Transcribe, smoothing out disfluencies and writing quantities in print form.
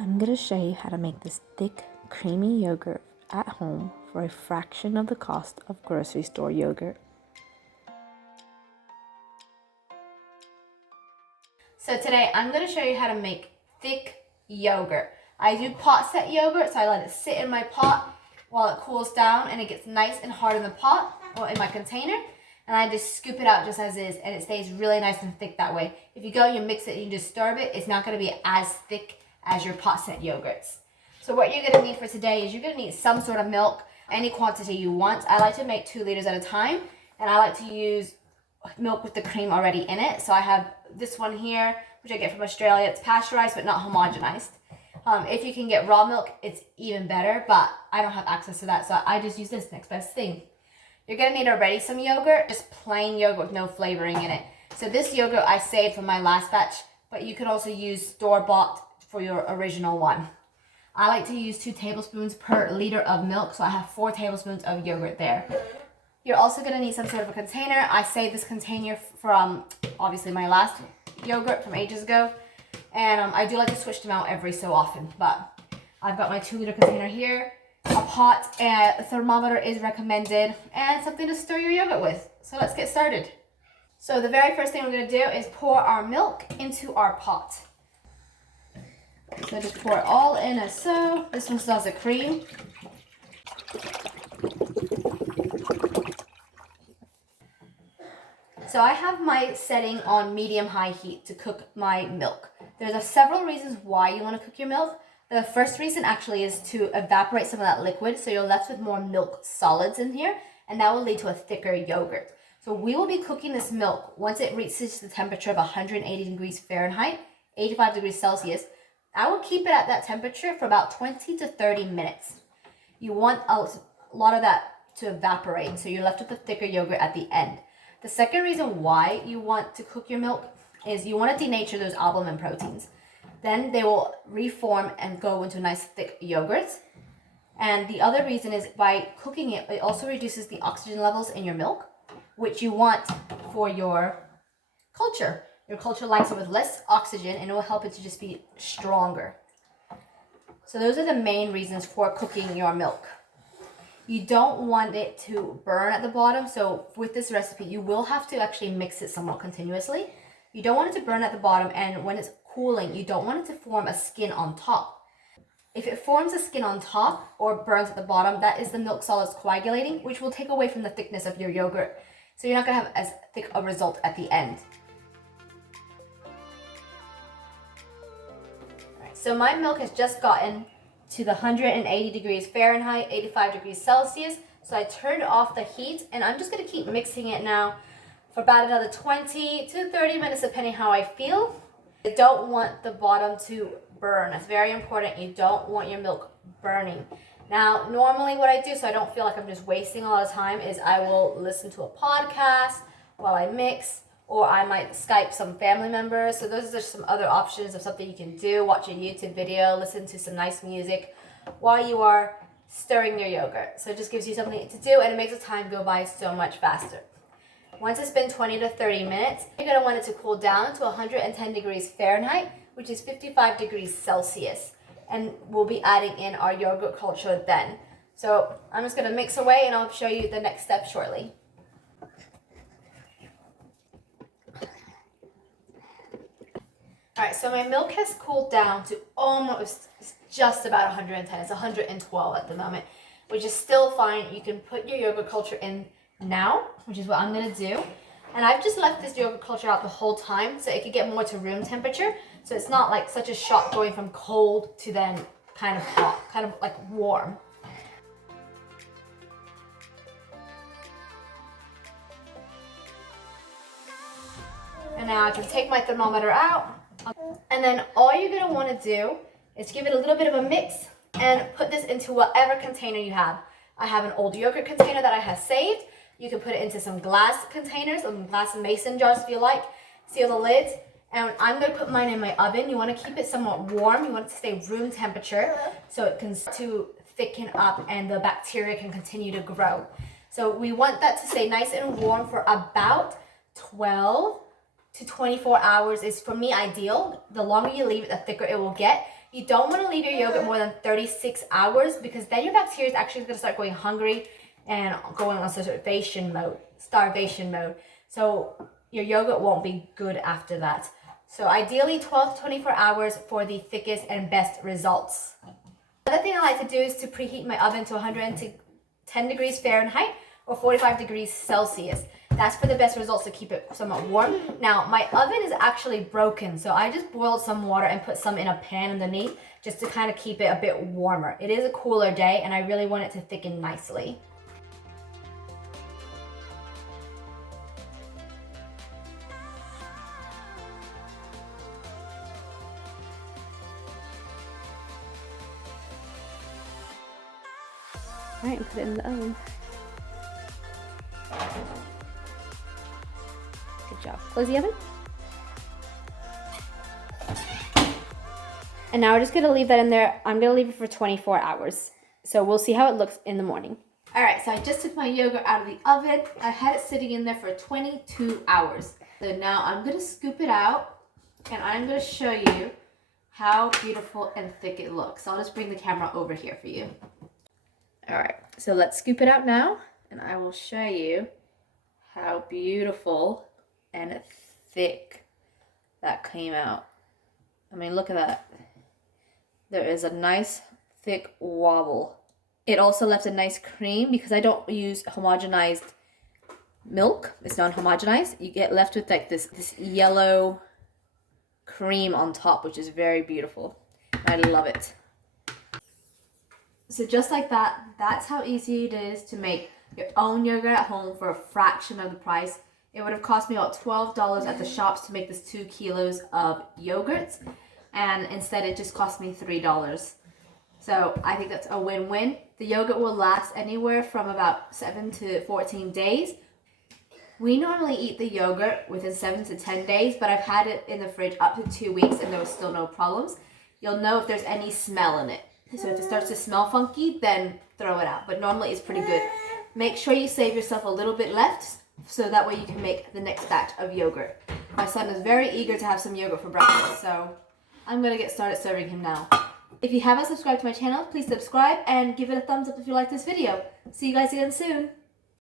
I'm going to show you how to make this thick, creamy yogurt at home for a fraction of the cost of grocery store yogurt. So today I'm going to show you how to make thick yogurt. I do pot set yogurt, so I let it sit in my pot while it cools down and it gets nice and hard in the pot or in my container. And I just scoop it out just as is, and it stays really nice and thick that way. If you go, you mix it, and you disturb it, it's not going to be as thick as your pot set yogurts. So what you're going to need for today is you're going to need some sort of milk, any quantity you want. I like to make 2 liters at a time, and I like to use milk with the cream already in it. So I have this one here, which I get from Australia. It's pasteurized but not homogenized. If you can get raw milk, it's even better, but I don't have access to that, so I just use this next best thing. You're going to need already some yogurt, just plain yogurt with no flavoring in it. So this yogurt I saved from my last batch, but you could also use store-bought for your original one. I like to use 2 tablespoons per liter of milk, so I have 4 tablespoons of yogurt there. You're also going to need some sort of a container. I saved this container from, obviously, my last yogurt from ages ago. And I do like to switch them out every so often. But I've got my 2-liter container here. A pot and a thermometer is recommended. And something to stir your yogurt with. So let's get started. So the very first thing we're going to do is pour our milk into our pot. So just pour it all in as so. This one still has a cream. So I have my setting on medium-high heat to cook my milk. There's several reasons why you want to cook your milk. The first reason actually is to evaporate some of that liquid, so you're left with more milk solids in here, and that will lead to a thicker yogurt. So we will be cooking this milk once it reaches the temperature of 180 degrees Fahrenheit, 85 degrees Celsius. I will keep it at that temperature for about 20 to 30 minutes. You want a lot of that to evaporate, so you're left with a thicker yogurt at the end. The second reason why you want to cook your milk is you want to denature those albumin proteins. Then they will reform and go into nice thick yogurts. And the other reason is by cooking it, it also reduces the oxygen levels in your milk, which you want for your culture. Your culture likes it with less oxygen, and it will help it to just be stronger. So those are the main reasons for cooking your milk. You don't want it to burn at the bottom, so with this recipe, you will have to actually mix it somewhat continuously. You don't want it to burn at the bottom, and when it's cooling, you don't want it to form a skin on top. If it forms a skin on top or burns at the bottom, that is the milk solids coagulating, which will take away from the thickness of your yogurt. So you're not going to have as thick a result at the end. Alright, so my milk has just gotten to the 180 degrees Fahrenheit, 85 degrees Celsius. So I turned off the heat, and I'm just going to keep mixing it now for about another 20 to 30 minutes, depending how I feel. I don't want the bottom to burn. That's very important. You don't want your milk burning. Now, normally what I do, so I don't feel like I'm just wasting a lot of time, is I will listen to a podcast while I mix, or I might Skype some family members. So those are just some other options of something you can do. Watch a YouTube video, listen to some nice music while you are stirring your yogurt. So it just gives you something to do, and it makes the time go by so much faster. Once it's been 20 to 30 minutes, you're going to want it to cool down to 110 degrees Fahrenheit, which is 55 degrees Celsius. And we'll be adding in our yogurt culture then. So I'm just going to mix away, and I'll show you the next step shortly. Alright, so my milk has cooled down to almost just about 110. It's 112 at the moment, which is still fine. You can put your yogurt culture in now, which is what I'm going to do. And I've just left this yogurt culture out the whole time so it could get more to room temperature. So it's not like such a shock going from cold to then kind of hot, kind of like warm. And now I can take my thermometer out. And then all you're going to want to do is give it a little bit of a mix and put this into whatever container you have. I have an old yogurt container that I have saved. You can put it into some glass containers, some glass mason jars if you like. Seal the lids. And I'm going to put mine in my oven. You want to keep it somewhat warm. You want it to stay room temperature so it can to thicken up and the bacteria can continue to grow. So we want that to stay nice and warm for about 12 to 24 hours is, for me, ideal. The longer you leave it, the thicker it will get. You don't want to leave your yogurt more than 36 hours because then your bacteria is actually going to start going hungry and going on starvation mode. So your yogurt won't be good after that. So ideally 12 to 24 hours for the thickest and best results. Another thing I like to do is to preheat my oven to 110 degrees Fahrenheit or 45 degrees Celsius. That's for the best results, to keep it somewhat warm. Now, my oven is actually broken, so I just boiled some water and put some in a pan underneath just to kind of keep it a bit warmer. It is a cooler day, and I really want it to thicken nicely. All right, and put it in the oven. Good job. Close the oven. And now we're just gonna leave that in there. I'm gonna leave it for 24 hours. So we'll see how it looks in the morning. All right, so I just took my yogurt out of the oven. I had it sitting in there for 22 hours. So now I'm gonna scoop it out and I'm gonna show you how beautiful and thick it looks. So I'll just bring the camera over here for you. All right, so let's scoop it out now and I will show you how beautiful and thick that came out. I mean, look at that. There is a nice thick wobble. It also left a nice cream because I don't use homogenized milk. It's non-homogenized. You get left with like this yellow cream on top, which is very beautiful. I love it. So just like that, that's how easy it is to make your own yogurt at home for a fraction of the price. It would have cost me about $12 at the shops to make this 2 kilos of yogurts, and instead it just cost me $3. So I think that's a win-win. The yogurt will last anywhere from about 7 to 14 days. We normally eat the yogurt within 7 to 10 days, but I've had it in the fridge up to 2 weeks and there was still no problems. You'll know if there's any smell in it. So if it starts to smell funky, then throw it out. But normally it's pretty good. Make sure you save yourself a little bit left so that way you can make the next batch of yogurt. My son is very eager to have some yogurt for breakfast, so I'm going to get started serving him now. If you haven't subscribed to my channel, please subscribe and give it a thumbs up if you like this video. See you guys again soon.